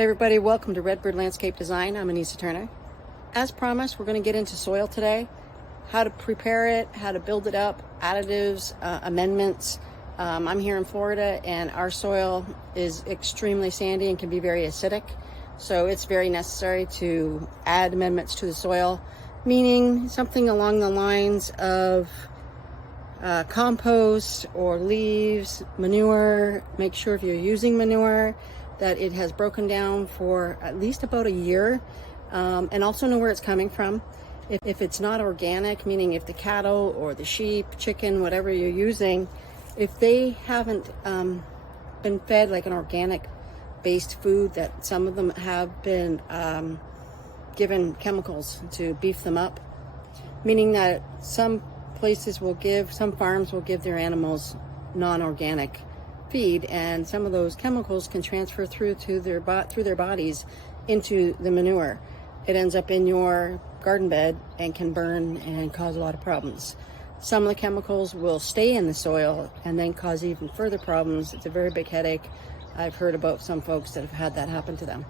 Hey everybody, welcome to Redbird Landscape Design. I'm Anissa Turner. As promised, we're going to get into soil today, how to prepare it, how to build it up, additives, amendments. I'm here in Florida and our soil is extremely sandy and can be very acidic. So it's very necessary to add amendments to the soil, meaning something along the lines of compost or leaves, manure. Make sure if you're using manure that it has broken down for at least about a year, and also know where it's coming from. If it's not organic, meaning if the cattle or the sheep, chicken, whatever you're using, if they haven't been fed like an organic based food, that some of them have been given chemicals to beef them up, meaning that some farms will give their animals non-organic feed, and some of those chemicals can transfer through their bodies into the manure. It ends up in your garden bed and can burn and cause a lot of problems. Some of the chemicals will stay in the soil and then cause even further problems. It's a very big headache. I've heard about some folks that have had that happen to them.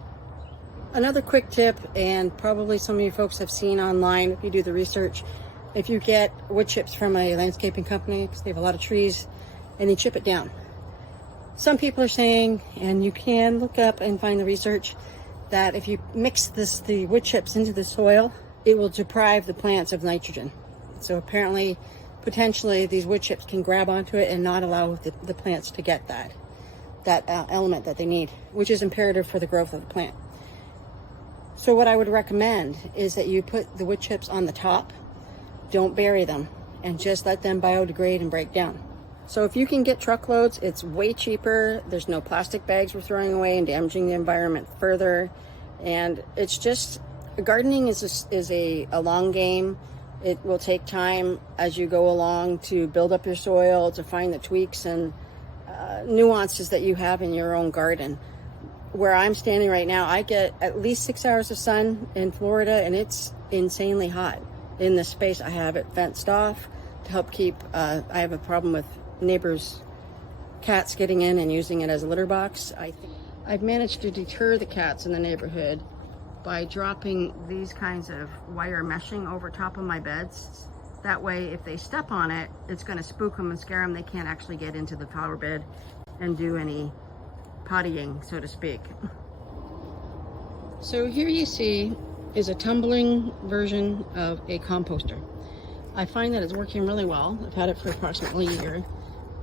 Another quick tip, and probably some of you folks have seen online if you do the research, if you get wood chips from a landscaping company, because they have a lot of trees, and you chip it down. Some people are saying, and you can look up and find the research, that if you mix the wood chips into the soil, it will deprive the plants of nitrogen. So apparently, potentially, these wood chips can grab onto it and not allow the plants to get that element that they need, which is imperative for the growth of the plant. So what I would recommend is that you put the wood chips on the top, don't bury them, and just let them biodegrade and break down. So if you can get truckloads, it's way cheaper. There's no plastic bags we're throwing away and damaging the environment further. And it's just, gardening is a long game. It will take time as you go along to build up your soil, to find the tweaks and nuances that you have in your own garden. Where I'm standing right now, I get at least 6 hours of sun in Florida, and it's insanely hot. In this space, I have it fenced off to help keep, I have a problem with neighbors' cats getting in and using it as a litter box. I've managed to deter the cats in the neighborhood by dropping these kinds of wire meshing over top of my beds. That way, if they step on it, it's going to spook them and scare them. They can't actually get into the flower bed and do any pottying, so to speak. So here you see is a tumbling version of a composter. I find that it's working really well. I've had it for approximately a year.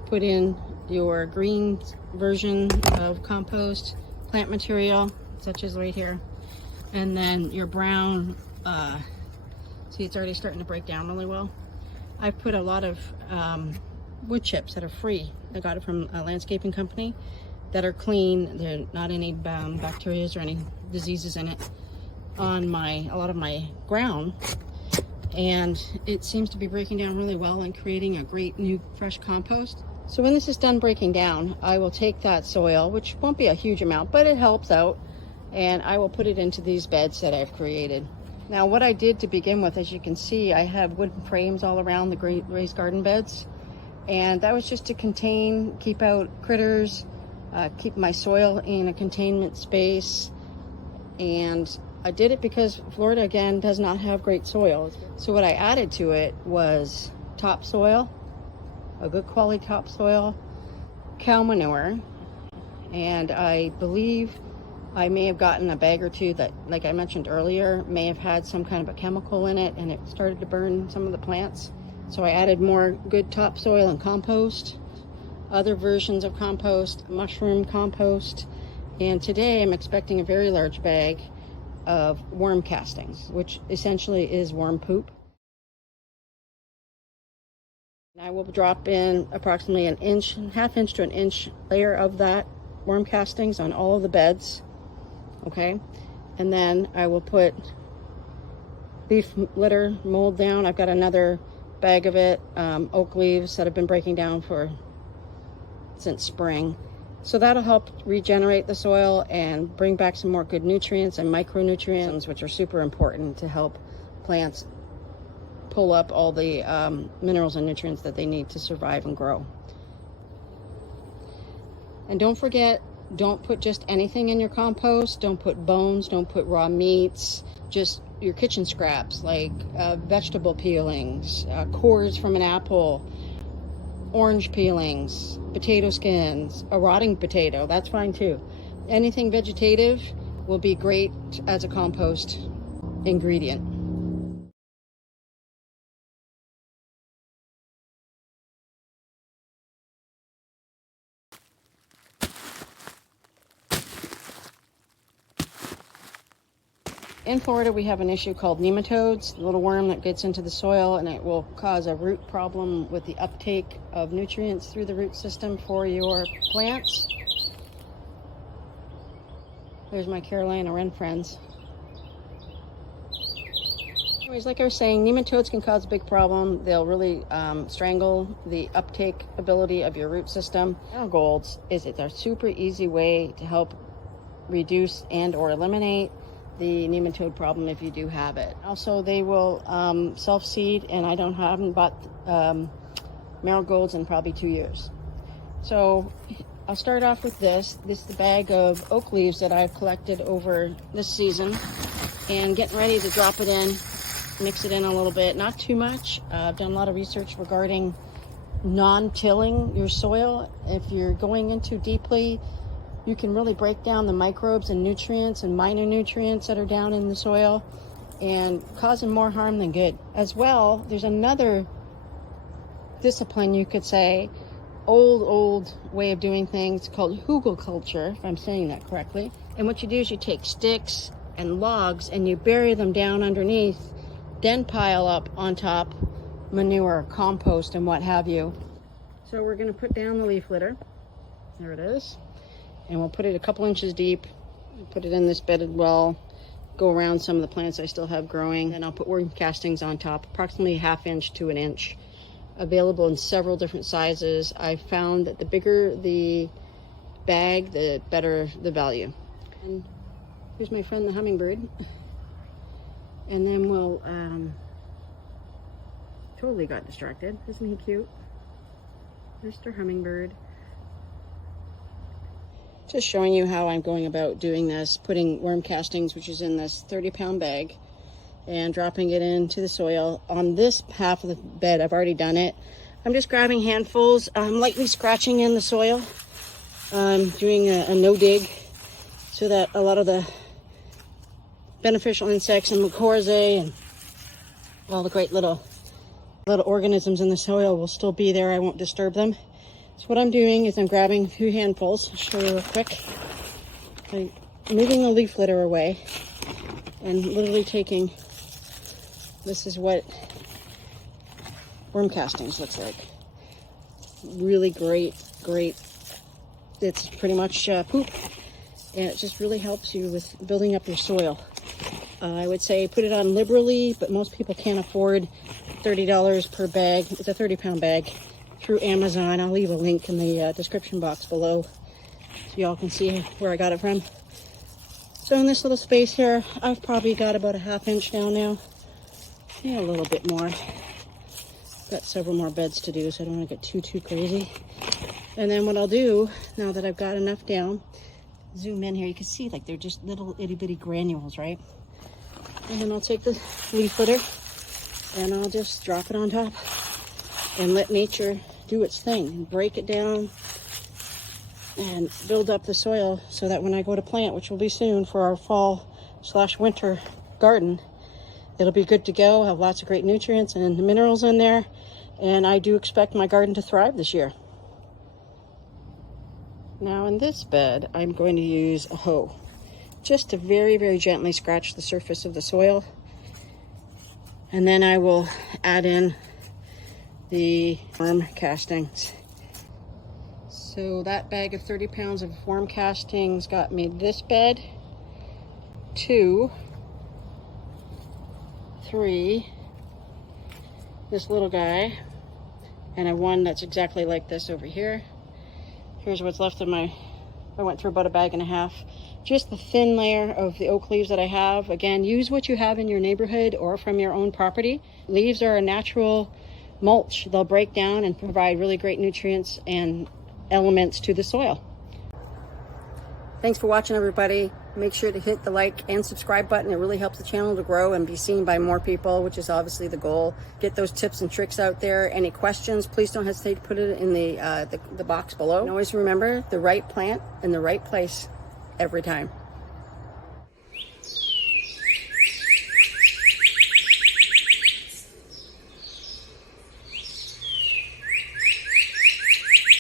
Put in your green version of compost, plant material, such as right here, and then your brown, see it's already starting to break down really well. I've put a lot of wood chips that are free. I got it from a landscaping company that are clean. They're not any bacteria or any diseases in it on a lot of my ground. And it seems to be breaking down really well and creating a great new fresh compost. So when this is done breaking down, I will take that soil, which won't be a huge amount, but it helps out, and I will put it into these beds that I've created. Now what I did to begin with, as you can see, I have wooden frames all around the raised garden beds, and that was just to keep out critters, keep my soil in a containment space. And I did it because Florida, again, does not have great soil. So what I added to it was topsoil, a good quality topsoil, cow manure, and I believe I may have gotten a bag or two that, like I mentioned earlier, may have had some kind of a chemical in it, and it started to burn some of the plants. So I added more good topsoil and compost, other versions of compost, mushroom compost, and today I'm expecting a very large bag of worm castings, which essentially is worm poop. I will drop in approximately half inch to an inch layer of that worm castings on all of the beds, okay? And then I will put leaf litter mold down. I've got another bag of it, oak leaves that have been breaking down since spring. So that'll help regenerate the soil and bring back some more good nutrients and micronutrients, which are super important to help plants pull up all the minerals and nutrients that they need to survive and grow. And don't forget Don't put just anything in your compost. Don't put bones, don't put raw meats, just your kitchen scraps like vegetable peelings, cores from an apple, orange peelings, potato skins, a rotting potato, that's fine too. Anything vegetative will be great as a compost ingredient. In Florida, we have an issue called nematodes, the little worm that gets into the soil, and it will cause a root problem with the uptake of nutrients through the root system for your plants. There's my Carolina wren friends. Anyways, like I was saying, nematodes can cause a big problem. They'll really strangle the uptake ability of your root system. Marigolds is a super easy way to help reduce and or eliminate the nematode problem if you do have it. Also, they will self-seed, and I haven't bought marigolds in probably 2 years. So I'll start off with this. This is the bag of oak leaves that I've collected over this season, and getting ready to drop it in, mix it in a little bit, not too much. I've done a lot of research regarding non-tilling your soil. If you're going in too deeply, you can really break down the microbes and nutrients and minor nutrients that are down in the soil and causing more harm than good. As well, there's another discipline, you could say, old way of doing things called hugelkultur, if I'm saying that correctly. And what you do is you take sticks and logs and you bury them down underneath, then pile up on top manure, compost, and what have you. So we're going to put down the leaf litter. There it is. And we'll put it a couple inches deep, put it in this bedded well, go around some of the plants I still have growing. Then I'll put worm castings on top, approximately 1/2 inch to 1 inch, available in several different sizes. I found that the bigger the bag, the better the value. And here's my friend the hummingbird. And then we'll, totally got distracted. Isn't he cute? Mr. Hummingbird. Just showing you how I'm going about doing this, putting worm castings, which is in this 30-pound bag, and dropping it into the soil. On this half of the bed, I've already done it. I'm just grabbing handfuls. I'm lightly scratching in the soil. I'm doing a no-dig so that a lot of the beneficial insects and mycorrhizae and all the great little organisms in the soil will still be there. I won't disturb them. So what I'm doing is I'm grabbing a few handfuls. I'll show you real quick. I'm moving the leaf litter away and literally taking, this is what worm castings looks like. Really great. It's pretty much poop, and it just really helps you with building up your soil. I would say put it on liberally, but most people can't afford $30 per bag. It's a 30-pound bag. Through Amazon. I'll leave a link in the description box below so y'all can see where I got it from. So in this little space here, I've probably got about a 1/2 inch down now. Yeah, a little bit more. Got several more beds to do, so I don't want to get too crazy. And then what I'll do, now that I've got enough down, zoom in here, you can see like they're just little itty bitty granules, right? And then I'll take the leaf litter and I'll just drop it on top and let nature do its thing and break it down and build up the soil so that when I go to plant, which will be soon for our fall/winter garden, it'll be good to go. Have lots of great nutrients and minerals in there, and I do expect my garden to thrive this year. Now in this bed, I'm going to use a hoe just to very gently scratch the surface of the soil, and then I will add in the worm castings. So that bag of 30 pounds of worm castings got me this bed, 2, 3, this little guy, and a one that's exactly like this over here. Here's what's left of I went through about a 1.5 bags. Just the thin layer of the oak leaves that I have. Again, use what you have in your neighborhood or from your own property. Leaves are a natural mulch. They'll break down and provide really great nutrients and elements to the soil. Thanks for watching, everybody. Make sure to hit the like and subscribe button. It really helps the channel to grow and be seen by more people, which is obviously the goal. Get those tips and tricks out there. Any questions, please don't hesitate to put it in the box below. And always remember, the right plant in the right place every time.